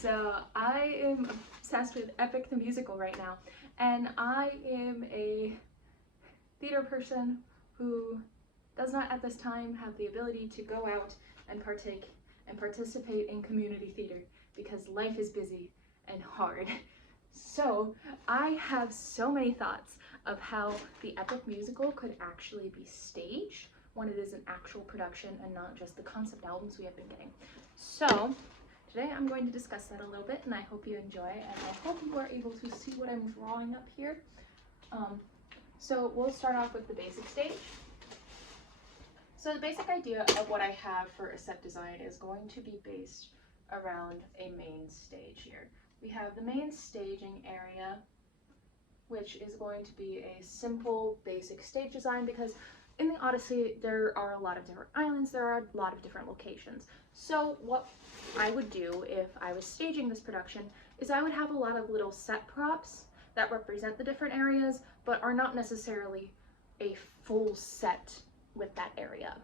So I am obsessed with Epic the musical right now, and I am a theater person who does not at this time have the ability to go out and partake and participate in community theater because life is busy and hard. So I have so many thoughts of how the Epic musical could actually be staged when it is an actual production and not just the concept albums we have been getting. So today I'm going to discuss that a little bit, and I hope you enjoy, and I hope you are able to see what I'm drawing up here. So we'll start off with the basic stage. So the basic idea of what I have for a set design is going to be based around a main stage here. We have the main staging area, which is going to be a simple basic stage design because in the Odyssey there are a lot of different islands, there are a lot of different locations. So what I would do if I was staging this production is I would have a lot of little set props that represent the different areas but are not necessarily a full set with that area.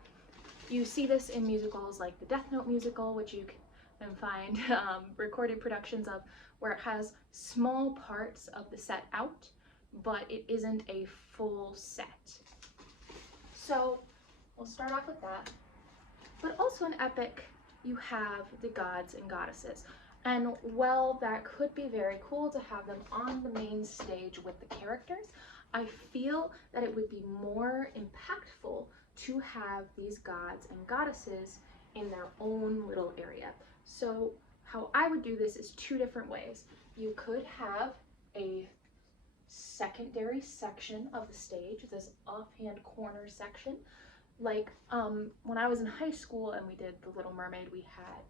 You see this in musicals like the Death Note musical, which you can find recorded productions of, where it has small parts of the set out, but it isn't a full set. So we'll start off with that. But also in Epic, you have the gods and goddesses. And while that could be very cool to have them on the main stage with the characters, I feel that it would be more impactful to have these gods and goddesses in their own little area. So how I would do this is two different ways. You could have a secondary section of the stage, this offhand corner section. Like when I was in high school and we did The Little Mermaid, we had,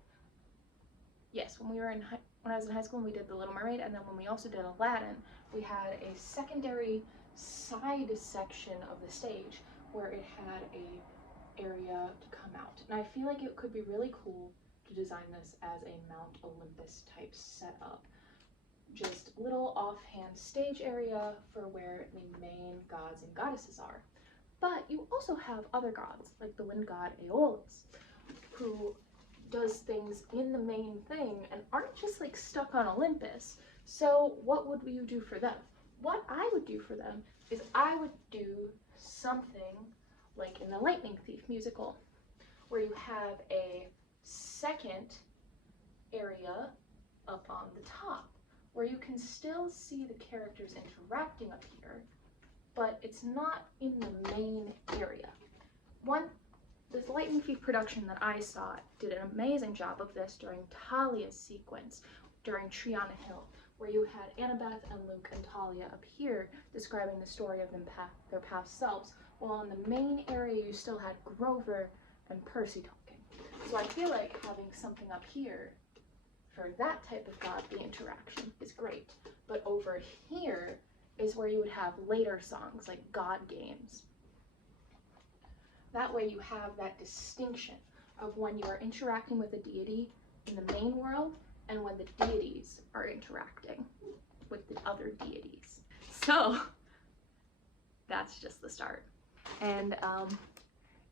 yes, when I was in high school and we did The Little Mermaid, and then when we also did Aladdin, we had a secondary side section of the stage where it had a area to come out. And I feel like it could be really cool to design this as a Mount Olympus type setup. Just little offhand stage area for where the main gods and goddesses are. But you also have other gods, like the wind god Aeolus, who does things in the main thing and aren't just like stuck on Olympus. So what would you do for them? What I would do for them is I would do something like in the Lightning Thief musical, where you have a second area up on the top, where you can still see the characters interacting up here, but it's not in the main area. This Lightning Thief production that I saw did an amazing job of this during Talia's sequence, during Triana Hill, where you had Annabeth and Luke and Talia up here describing the story of their past selves, while in the main area you still had Grover and Percy talking. So I feel like having something up here for that type of godly interaction is great. But over here is where you would have later songs like God Games. That way you have that distinction of when you are interacting with a deity in the main world and when the deities are interacting with the other deities. So that's just the start. And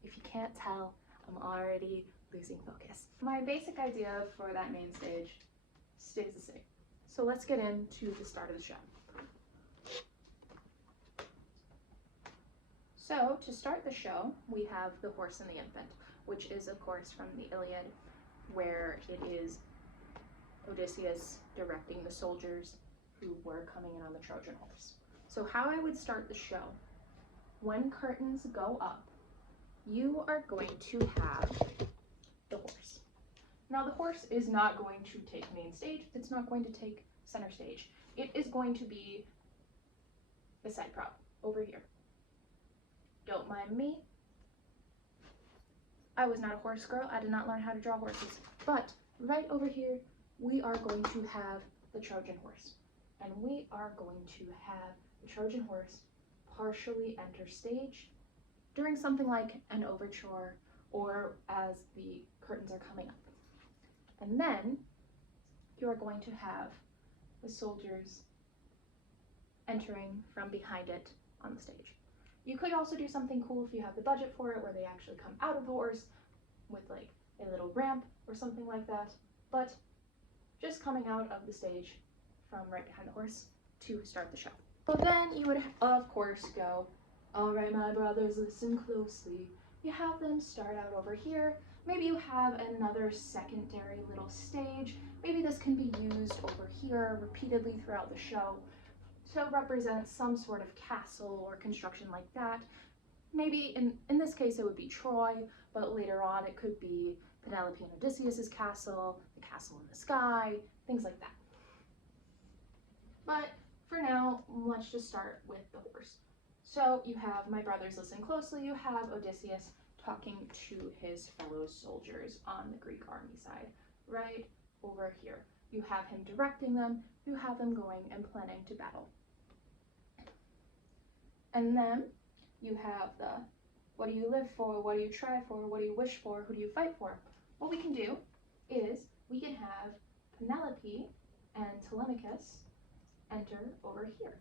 if you can't tell, I'm already losing focus. My basic idea for that main stage stays the same. So let's get into the start of the show. So to start the show, we have the horse and the infant, which is of course from the Iliad, where it is Odysseus directing the soldiers who were coming in on the Trojan horse. So how I would start the show, when curtains go up, you are going to have the horse. Now the horse is not going to take main stage, it's not going to take center stage. It is going to be the side prop over here. Don't mind me. I was not a horse girl, I did not learn how to draw horses. But right over here, we are going to have the Trojan horse. And we are going to have the Trojan horse partially enter stage during something like an overture or as the curtains are coming up. And then you are going to have the soldiers entering from behind it on the stage. You could also do something cool if you have the budget for it, where they actually come out of the horse with like a little ramp or something like that. But just coming out of the stage from right behind the horse to start the show. So then you would, of course, go, all right, my brothers, listen closely. You have them start out over here. Maybe you have another secondary little stage. Maybe this can be used over here repeatedly throughout the show to represent some sort of castle or construction like that. Maybe in this case it would be Troy, but later on it could be Penelope and Odysseus's castle, the castle in the sky, things like that. But for now, let's just start with the horse. So you have, my brothers, listen closely, you have Odysseus talking to his fellow soldiers on the Greek army side, right over here. You have him directing them, you have them going and planning to battle. And then you have the, what do you live for, what do you try for, what do you wish for, who do you fight for? What we can do is we can have Penelope and Telemachus enter over here.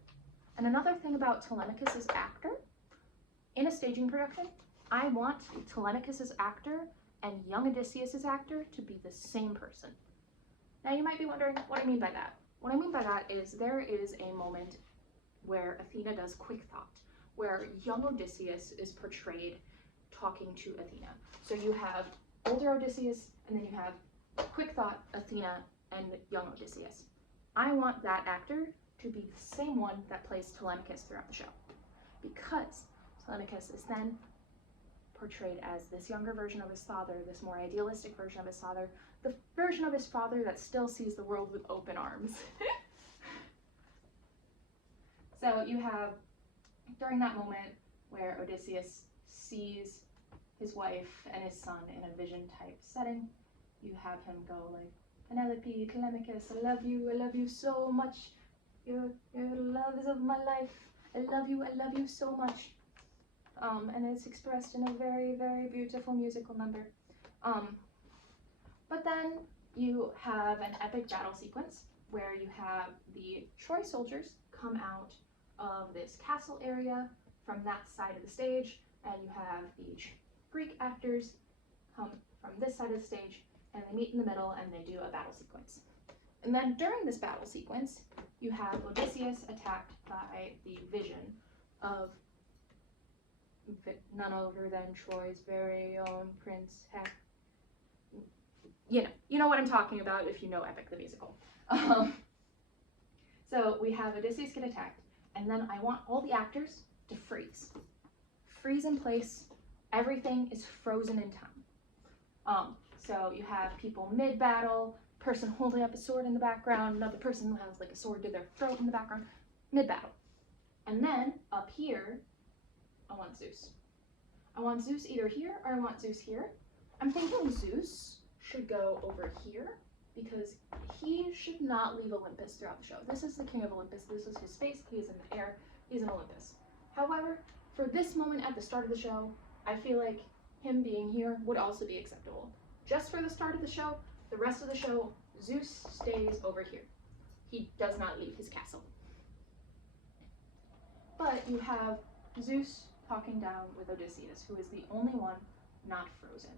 And another thing about Telemachus's actor, in a staging production, I want Telemachus's actor and young Odysseus's actor to be the same person. Now you might be wondering what I mean by that. What I mean by that is there is a moment where Athena does quick thought, where young Odysseus is portrayed talking to Athena. So you have older Odysseus, and then you have quick thought Athena and young Odysseus. I want that actor to be the same one that plays Telemachus throughout the show, because Telemachus is then portrayed as this younger version of his father, this more idealistic version of his father, the version of his father that still sees the world with open arms. So you have, during that moment where Odysseus sees his wife and his son in a vision type setting, you have him go like, Penelope, Telemachus, I love you so much. Your love is of my life. I love you so much. And it's expressed in a very, very beautiful musical number. But then you have an epic battle sequence where you have the Troy soldiers come out of this castle area from that side of the stage, and you have the Greek actors come from this side of the stage, and they meet in the middle and they do a battle sequence. And then during this battle sequence, you have Odysseus attacked by the vision of none other than Troy's very own Prince You know what I'm talking about if you know Epic the musical. So we have Odysseus get attacked, and then I want all the actors to freeze. Freeze in place. Everything is frozen in time. So you have people mid-battle, person holding up a sword in the background, another person who has like a sword to their throat in the background, mid-battle. And then up here, I want Zeus. I want Zeus either here or I want Zeus here. I'm thinking Zeus should go over here because he should not leave Olympus throughout the show. This is the king of Olympus. This is his space. He is in the air. He's in Olympus. However, for this moment at the start of the show, I feel like him being here would also be acceptable. Just for the start of the show, the rest of the show, Zeus stays over here. He does not leave his castle. But you have Zeus talking down with Odysseus, who is the only one not frozen.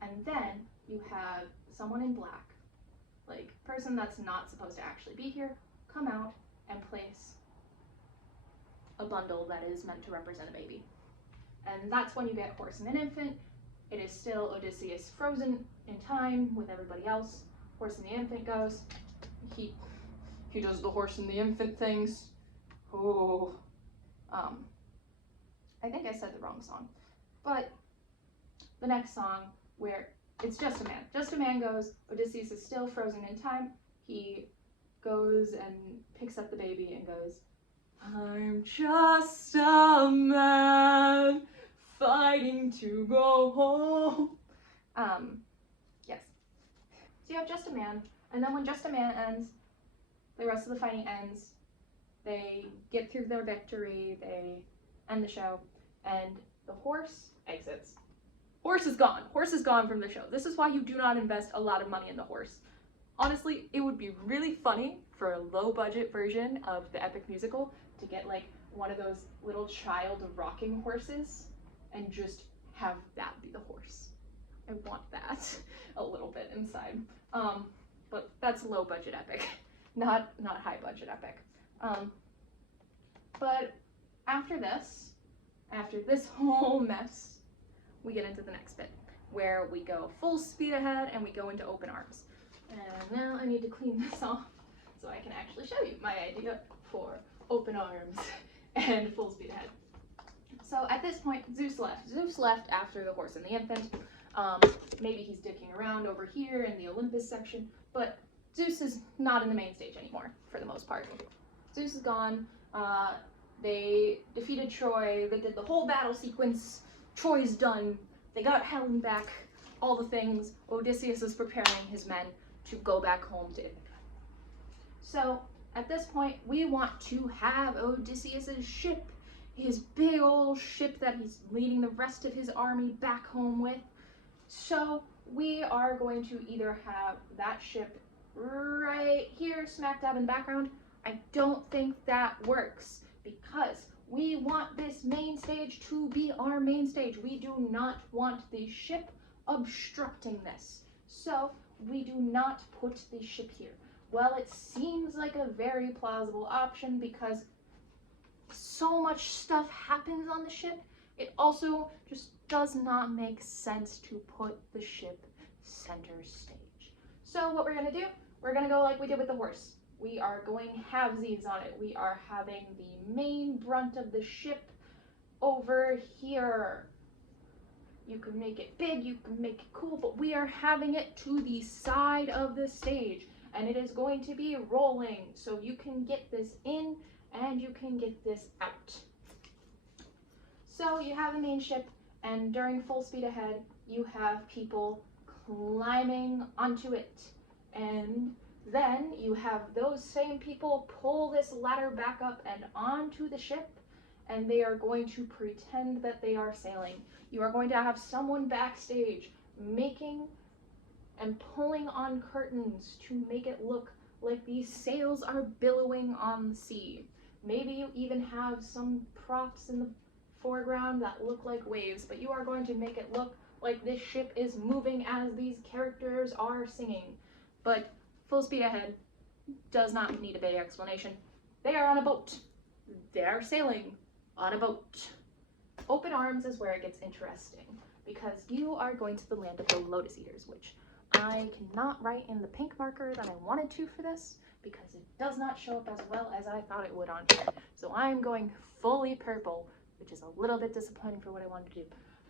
And then you have someone in black, like person that's not supposed to actually be here, come out and place a bundle that is meant to represent a baby. And that's when you get horse and an infant. It is still Odysseus frozen in time with everybody else. Horse and the infant goes. He does the horse and the infant things. Oh. I think I said the wrong song. But the next song where it's Just a Man. Just a Man goes, Odysseus is still frozen in time. He goes and picks up the baby and goes, I'm just a man fighting to go home. Yes. So you have Just a Man, and then when Just a Man ends, the rest of the fighting ends. They get through their victory, they end the show, and the horse exits. Horse is gone. Horse is gone from the show. This is why you do not invest a lot of money in the horse. Honestly, it would be really funny for a low-budget version of the epic musical to get like one of those little child rocking horses and just have that be the horse. I want that a little bit inside. but that's low budget epic, not high budget epic. But after this whole mess, we get into the next bit, where we go full speed ahead and we go into open arms. And now I need to clean this off so I can actually show you my idea for open arms and full speed ahead. So at this point, Zeus left. Zeus left after the horse and the infant. Maybe he's dicking around over here in the Olympus section, but Zeus is not in the main stage anymore for the most part. Zeus is gone. They defeated Troy. They did the whole battle sequence. Troy's done. They got Helen back. All the things. Odysseus is preparing his men to go back home to Ithaca. So at this point, we want to have Odysseus's ship, his big old ship that he's leading the rest of his army back home with. So we are going to either have that ship right here smack dab in the background. I don't think that works because we want this main stage to be our main stage. We do not want the ship obstructing this. So we do not put the ship here. Well, it seems like a very plausible option because so much stuff happens on the ship. It also just does not make sense to put the ship center stage. So what we're gonna do, we're gonna go like we did with the horse. We are going halvesies on it. We are having the main brunt of the ship over here. You can make it big, you can make it cool, but we are having it to the side of the stage. And it is going to be rolling, so you can get this in and you can get this out. So you have the main ship, and during full speed ahead, you have people climbing onto it. And then you have those same people pull this ladder back up and onto the ship, and they are going to pretend that they are sailing. You are going to have someone backstage making and pulling on curtains to make it look like these sails are billowing on the sea. Maybe you even have some props in the foreground that look like waves, but you are going to make it look like this ship is moving as these characters are singing. But full speed ahead does not need a big explanation. They are on a boat. They are sailing on a boat. Open arms is where it gets interesting because you are going to the land of the Lotus Eaters, which I cannot write in the pink marker that I wanted to for this because it does not show up as well as I thought it would on here. So I'm going fully purple, which is a little bit disappointing for what I wanted to do.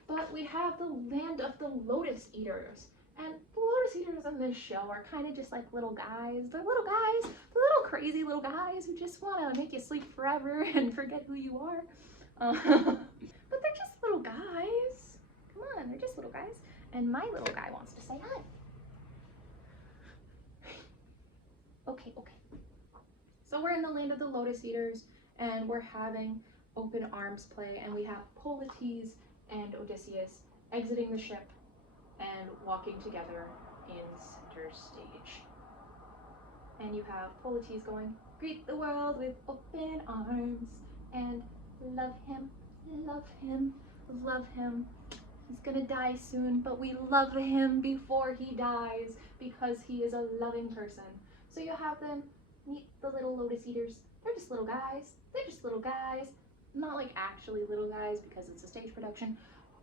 But we have the land of the Lotus Eaters. And the Lotus Eaters in this show are kind of just like little guys. They're little guys, they're little crazy little guys who just want to make you sleep forever and forget who you are. But they're just little guys. Come on, they're just little guys. And my little guy wants to say hi. Okay. So we're in the land of the Lotus Eaters, and we're having open arms play, and we have Polites and Odysseus exiting the ship and walking together in center stage. And you have Polites going, "Greet the world with open arms," and love him, love him, love him. He's gonna die soon, but we love him before he dies because he is a loving person. So you have them meet the little Lotus Eaters. They're just little guys. They're just little guys. Not like actually little guys because it's a stage production.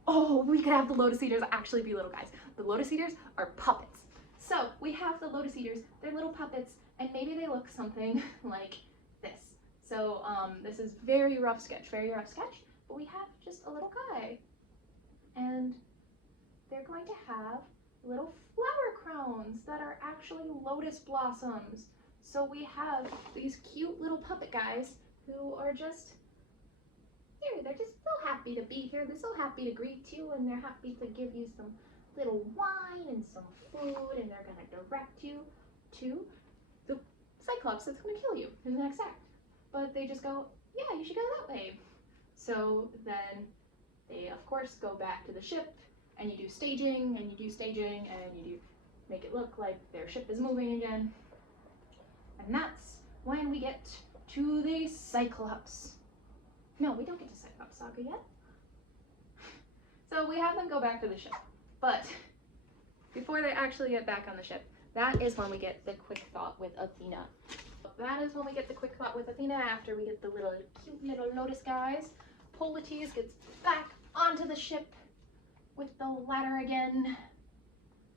Oh, we could have the Lotus Eaters actually be little guys. The Lotus Eaters are puppets. So we have the Lotus Eaters. They're little puppets, and maybe they look something like this. So this is very rough sketch, but we have just a little guy. And they're going to have little flower crowns that are actually lotus blossoms. So we have these cute little puppet guys who are just here. They're just so happy to be here. They're so happy to greet you, and they're happy to give you some little wine and some food, and they're going to direct you to the Cyclops that's going to kill you in the next act. But they just go, yeah, you should go that way. So then they, of course, go back to the ship, and you do staging, and you do staging, and you do make it look like their ship is moving again. And that's when we get to the Cyclops. No, we don't get to Cyclops Saga yet. So we have them go back to the ship. But before they actually get back on the ship, that is when we get the quick thought with Athena. That is when we get the quick thought with Athena after we get the little cute little lotus guys. Polites gets back onto the ship with the ladder again.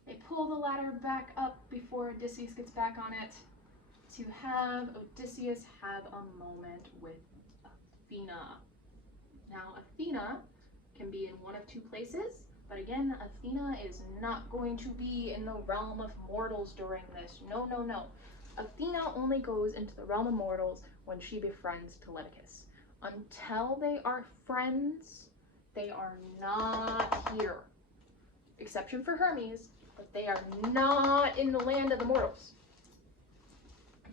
They pull the ladder back up before Odysseus gets back on it to have Odysseus have a moment with Athena. Now Athena can be in one of two places, but again, Athena is not going to be in the realm of mortals during this. No, no, no. Athena only goes into the realm of mortals when she befriends Telemachus. Until they are friends, they are not here. Exception for Hermes, but they are not in the land of the mortals.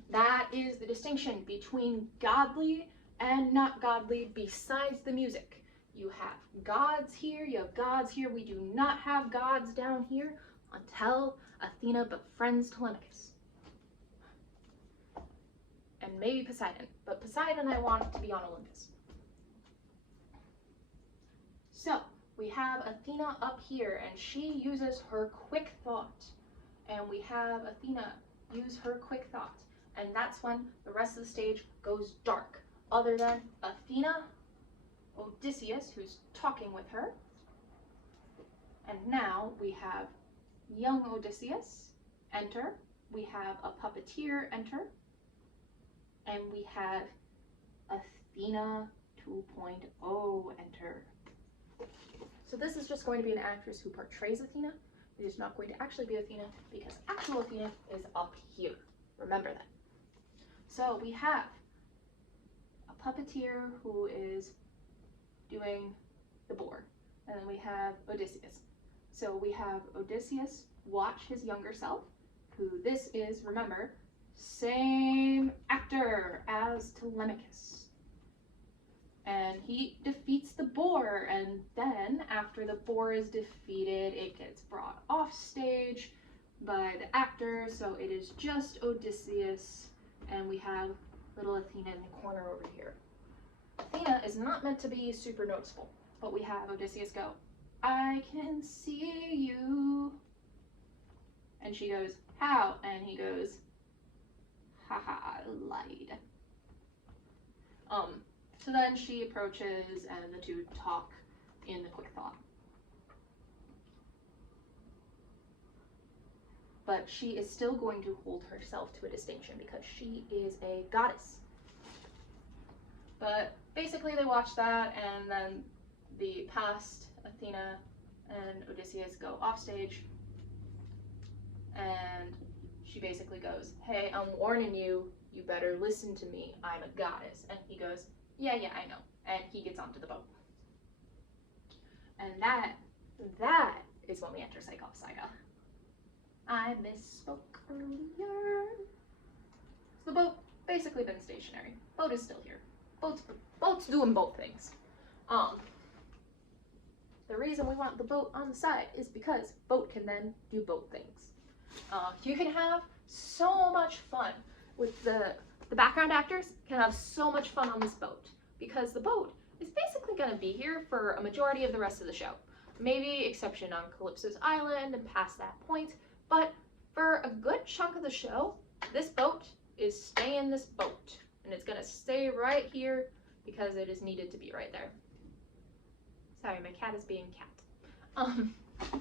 That is the distinction between godly and not godly besides the music. You have gods here, you have gods here. We do not have gods down here until Athena befriends Telemachus. And maybe Poseidon, but Poseidon I want to be on Olympus. So we have Athena up here, and she uses her quick thought, and we have Athena use her quick thought, and that's when the rest of the stage goes dark, other than Athena, Odysseus, who's talking with her, and now we have young Odysseus enter, we have a puppeteer enter, and we have Athena 2.0 enter. So this is just going to be an actress who portrays Athena. It is not going to actually be Athena because actual Athena is up here. Remember that. So we have a puppeteer who is doing the boar, and then we have Odysseus. So we have Odysseus watch his younger self, who this is, remember, same actor as Telemachus. And he defeats the boar, and then after the boar is defeated, it gets brought off stage by the actor, so it is just Odysseus, and we have little Athena in the corner over here. Athena is not meant to be super noticeable, but we have Odysseus go, "I can see you." And she goes, "How?" And he goes, "Haha, lied." So then she approaches and the two talk in the quick thought. But she is still going to hold herself to a distinction because she is a goddess. But basically they watch that, and then the past Athena and Odysseus go off stage, and she basically goes, "Hey, I'm warning you, you better listen to me, I'm a goddess." And he goes, yeah, I know. And he gets onto the boat. And that is when we enter Cyclopes Saga. I misspoke earlier. So the boat basically been stationary. Boat is still here. Boat's doing both things. The reason we want the boat on the side is because boat can then do both things. You can have so much fun with the background actors can have so much fun on this boat because the boat is basically going to be here for a majority of the rest of the show. Maybe exception on Calypso's Island and past that point, but for a good chunk of the show, this boat is staying this boat, and it's going to stay right here because it is needed to be right there. Sorry, my cat is being cat.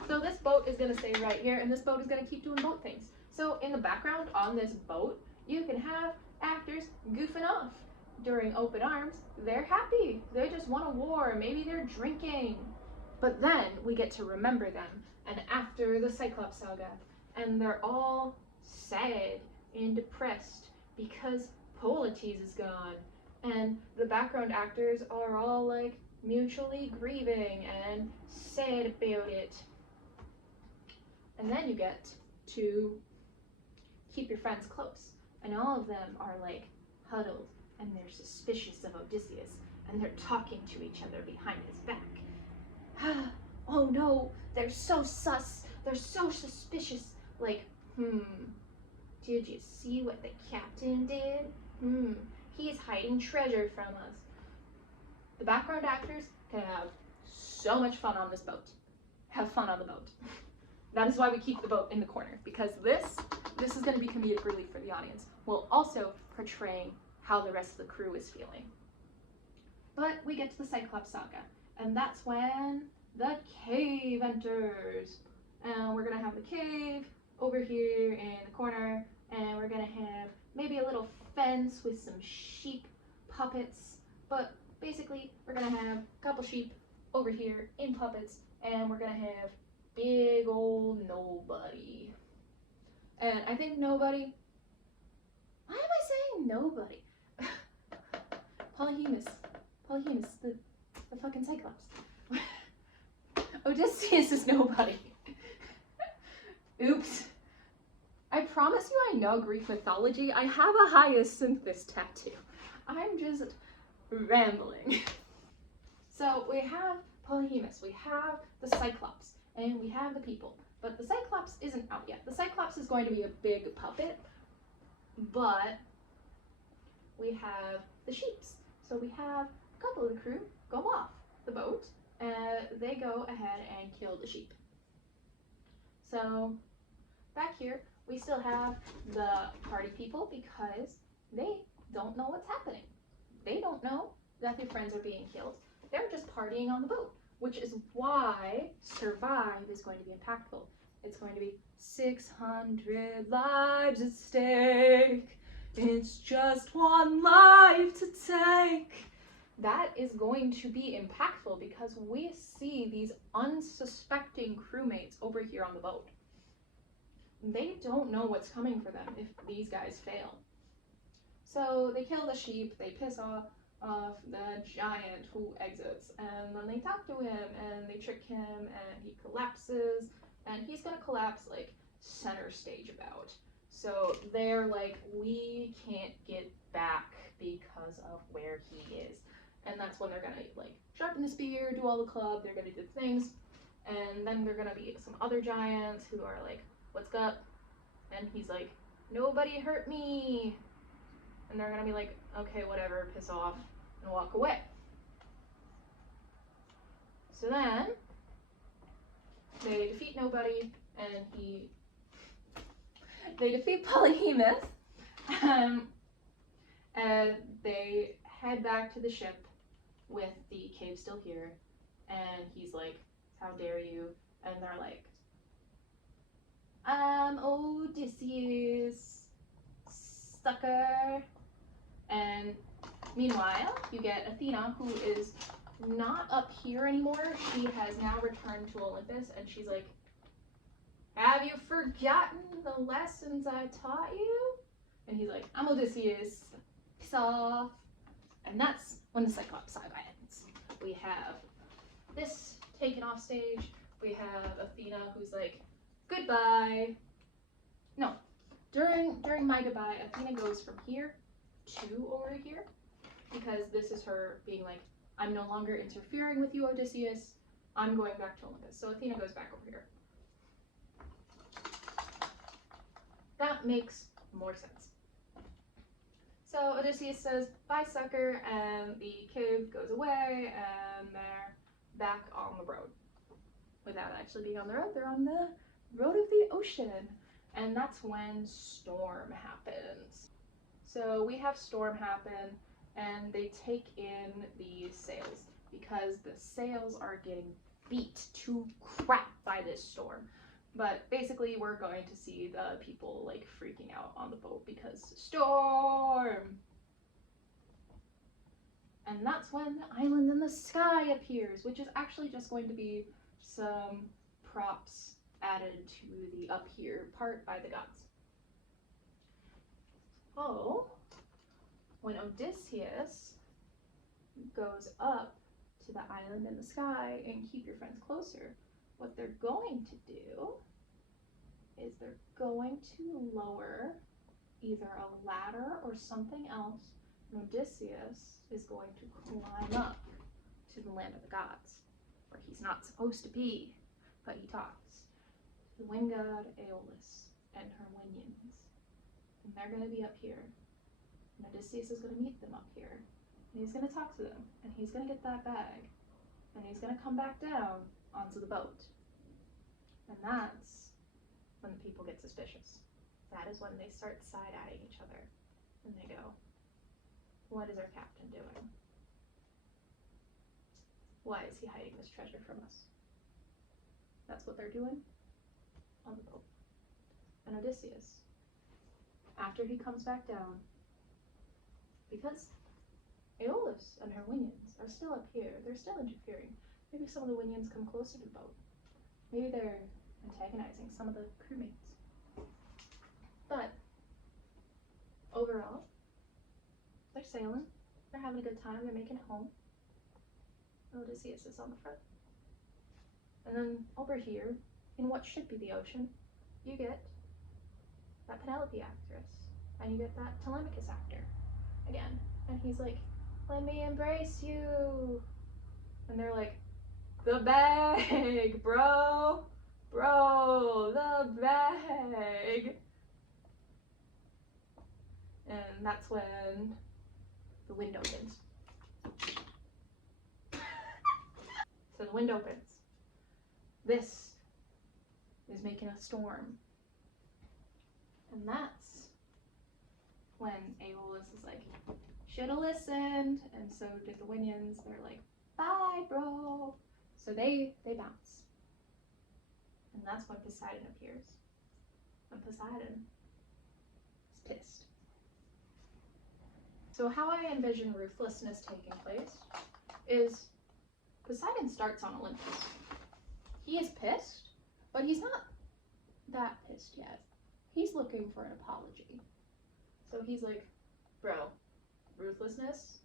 So this boat is going to stay right here, and this boat is going to keep doing boat things. So in the background on this boat, you can have actors goofing off. During open arms, they're happy. They just want a war. Maybe they're drinking. But then we get to remember them, and after the Cyclops Saga, and they're all sad and depressed because Polites is gone, and the background actors are all like mutually grieving and sad about it. And then you get to keep your friends close, and all of them are like huddled, and they're suspicious of Odysseus, and they're talking to each other behind his back. Oh no, they're so sus, they're so suspicious, like, did you see what the captain did? He's hiding treasure from us. The background actors can have so much fun on this boat. Have fun on the boat. That is why we keep the boat in the corner, because this this is going to be comedic relief for the audience, while also portraying how the rest of the crew is feeling. But we get to the Cyclops Saga, and that's when the cave enters. And we're going to have the cave over here in the corner, and we're going to have maybe a little fence with some sheep puppets, but basically we're going to have a couple sheep over here in puppets, and we're going to have big old nobody. And I think nobody, why am I saying nobody? Polyhemus, the fucking Cyclops. Odysseus is nobody. Oops. I promise you I know Greek mythology. I have a hyacinthus tattoo. I'm just rambling. So we have Polyhemus, we have the Cyclops, and we have the people. But the Cyclops isn't out yet. The Cyclops is going to be a big puppet, but we have the sheeps. So we have a couple of the crew go off the boat, and they go ahead and kill the sheep. So back here, we still have the party people because they don't know what's happening. They don't know that their friends are being killed. They're just partying on the boat, which is why survive is going to be impactful. It's going to be 600 lives at stake. It's just one life to take. That is going to be impactful because we see these unsuspecting crewmates over here on the boat. They don't know what's coming for them if these guys fail. So they kill the sheep, they piss off the giant who exits, and then they talk to him and they trick him and he collapses, and he's gonna collapse like center stage about. So they're like, we can't get back because of where he is. And that's when they're gonna like sharpen the spear, do all the club, they're gonna do things, and then they're gonna be some other giants who are like, what's up? And he's like, nobody hurt me. And they're gonna be like, okay, whatever, piss off, and walk away. So then, they defeat nobody, and they defeat Polyhemus, and they head back to the ship with the cave still here, and he's like, how dare you? And they're like, I'm Odysseus, sucker. And meanwhile, you get Athena, who is not up here anymore. She has now returned to Olympus, and she's like, have you forgotten the lessons I taught you? And he's like, I'm Odysseus, peace off. And that's when the Cyclops Saga ends. We have this taken off stage. We have Athena, who's like, goodbye. No, during my goodbye, Athena goes from here to over here, because this is her being like, I'm no longer interfering with you, Odysseus. I'm going back to Olympus. So Athena goes back over here. That makes more sense. So Odysseus says, bye, sucker, and the cave goes away, and they're back on the road. Without actually being on the road, they're on the road of the ocean. And that's when Storm happens. So we have Storm happen, and they take in the sails because the sails are getting beat to crap by this storm. But basically, we're going to see the people like freaking out on the boat because storm. And that's when the island in the sky appears, which is actually just going to be some props added to the up here part by the gods. Oh, when Odysseus goes up to the island in the sky and keep your friends closer, what they're going to do is they're going to lower either a ladder or something else, and Odysseus is going to climb up to the land of the gods, where he's not supposed to be, but he talks to the wind god Aeolus and her minions. And they're going to be up here, and Odysseus is going to meet them up here, and he's going to talk to them, and he's going to get that bag, and he's going to come back down onto the boat. And that's when the people get suspicious. that is when they start side-eyeing each other. And they go, what is our captain doing? Why is he hiding this treasure from us? That's what they're doing on the boat. And Odysseus, after he comes back down, because Aeolus and her minions are still up here, they're still interfering. Maybe some of the minions come closer to the boat. Maybe they're antagonizing some of the crewmates. But overall, they're sailing, they're having a good time, they're making it home. Odysseus is on the front. And then over here, in what should be the ocean, you get that Penelope actress, and you get that Telemachus actor again. And he's like, let me embrace you. And they're like, the bag, bro, the bag. And that's when the wind opens. So the wind opens. This is making a storm. And that's when Aeolus is like, shoulda listened, and so did the minions. They're like, bye, bro. So they bounce. And that's when Poseidon appears. And Poseidon is pissed. So how I envision ruthlessness taking place is Poseidon starts on Olympus. He is pissed, but he's not that pissed yet. He's looking for an apology. So he's like, bro, ruthlessness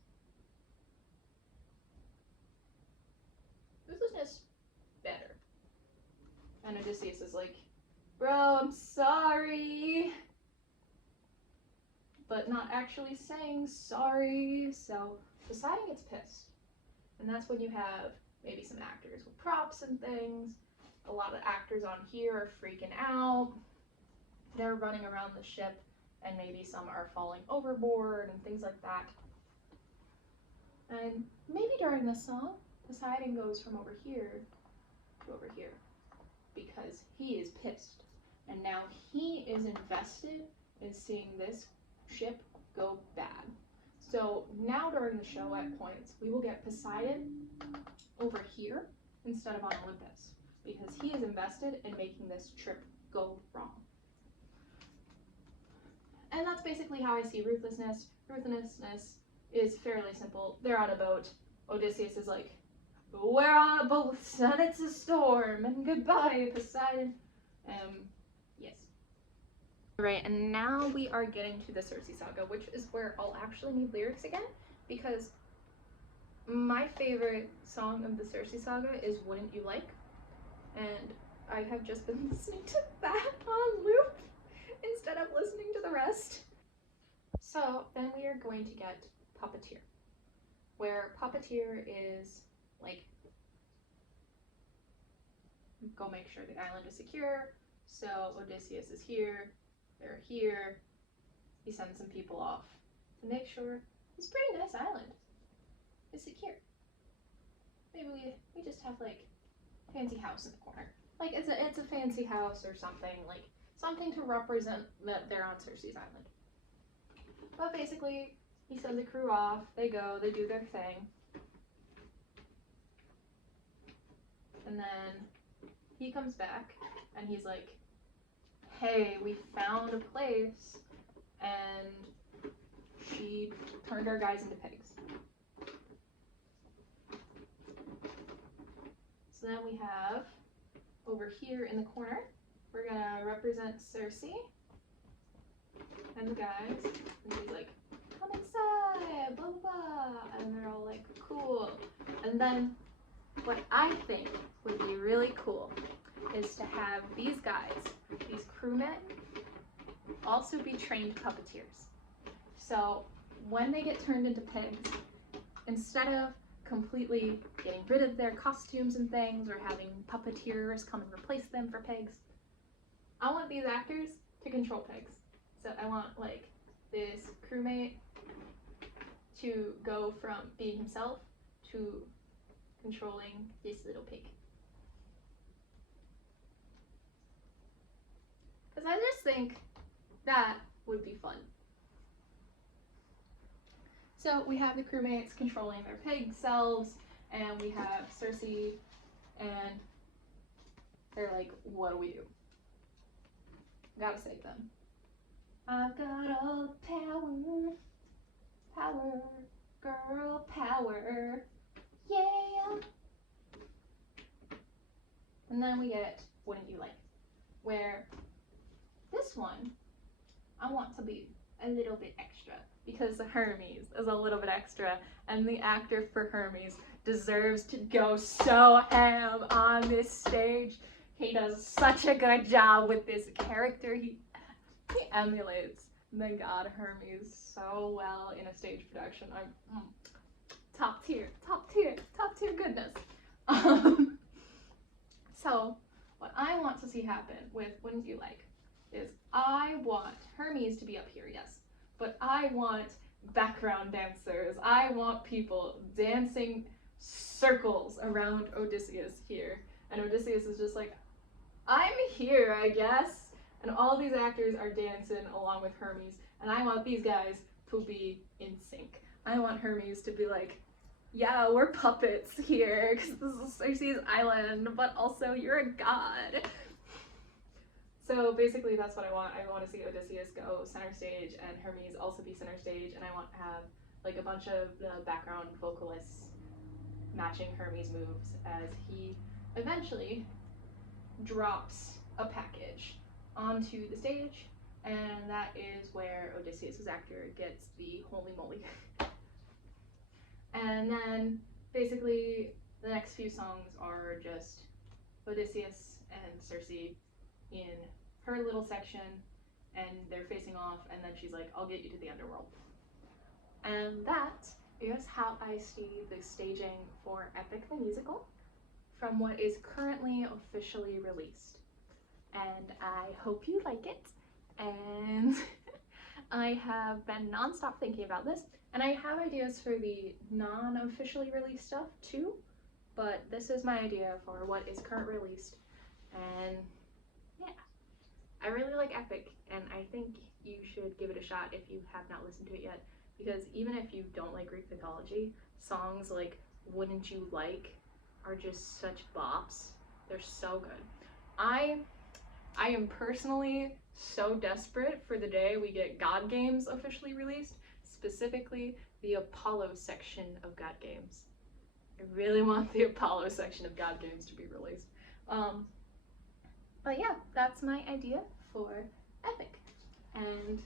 better. And Odysseus is like, bro, I'm sorry, but not actually saying sorry. So Poseidon gets pissed. And that's when you have maybe some actors with props and things. A lot of actors on here are freaking out. They're running around the ship, and maybe some are falling overboard and things like that. And maybe during this song, Poseidon goes from over here to over here because he is pissed. And now he is invested in seeing this ship go bad. So now during the show at points, we will get Poseidon over here instead of on Olympus because he is invested in making this trip go wrong. And that's basically how I see ruthlessness. Ruthlessness is fairly simple. They're on a boat. Odysseus is like, we're on a boat, son, it's a storm, and goodbye, Poseidon. Yes. Right, and now we are getting to the Circe Saga, which is where I'll actually need lyrics again, because my favorite song of the Circe Saga is Wouldn't You Like? And I have just been listening to that on loop instead of listening to the rest. So then we are going to get Puppeteer, where Puppeteer is like, go make sure the island is secure. So Odysseus is here, they're here. He sends some people off to make sure this pretty nice island is secure. Maybe we just have like a fancy house in the corner. Like it's a fancy house or something, like something to represent that they're on Circe's island. But basically, he sends a crew off, they go, they do their thing. And then he comes back and he's like, hey, we found a place, and she turned our guys into pigs. So then we have, over here in the corner, we're gonna represent Circe and the guys, and she's like, come inside, blah, blah, blah, and they're all like, cool. And then what I think would be really cool is to have these guys, these crewmen, also be trained puppeteers. So when they get turned into pigs, instead of completely getting rid of their costumes and things or having puppeteers come and replace them for pigs, I want these actors to control pigs. So I want like this crewmate to go from being himself to controlling this little pig. Because I just think That would be fun. So we have the crewmates controlling their pig selves, and we have Circe, and they're like, what do we do? Gotta save them. I've got all the power, power, girl power, yeah. And then we get Wouldn't You Like, where this one, I want to be a little bit extra, because Hermes is a little bit extra, and the actor for Hermes deserves to go so ham on this stage. He does such a good job with this character. He emulates the god Hermes so well in a stage production. I'm top tier goodness. So what I want to see happen with Wouldn't You Like is I want Hermes to be up here, yes, but I want background dancers. I want people dancing circles around Odysseus here, and Odysseus is just like, I'm here, I guess. And all these actors are dancing along with Hermes, and I want these guys to be in sync. I want Hermes to be like, yeah, we're puppets here, because this is Circe's island, but also you're a god. So basically that's what I want. I want to see Odysseus go center stage and Hermes also be center stage, and I want to have like a bunch of the background vocalists matching Hermes' moves as he eventually drops a package onto the stage, and that is where Odysseus' actor gets the holy moly. And then basically the next few songs are just Odysseus and Circe in her little section, and they're facing off, and then she's like, I'll get you to the underworld. And that is how I see the staging for Epic the Musical from what is currently officially released. And I hope you like it, and I have been nonstop thinking about this, and I have ideas for the non-officially released stuff too, but this is my idea for what is currently released. And yeah, I really like Epic, and I think you should give it a shot if you have not listened to it yet, because even if you don't like Greek mythology, songs like Wouldn't You Like are just such bops. They're so good. I am personally so desperate for the day we get God Games officially released, specifically the Apollo section of God Games. I really want the Apollo section of God Games to be released. But yeah, that's my idea for Epic. And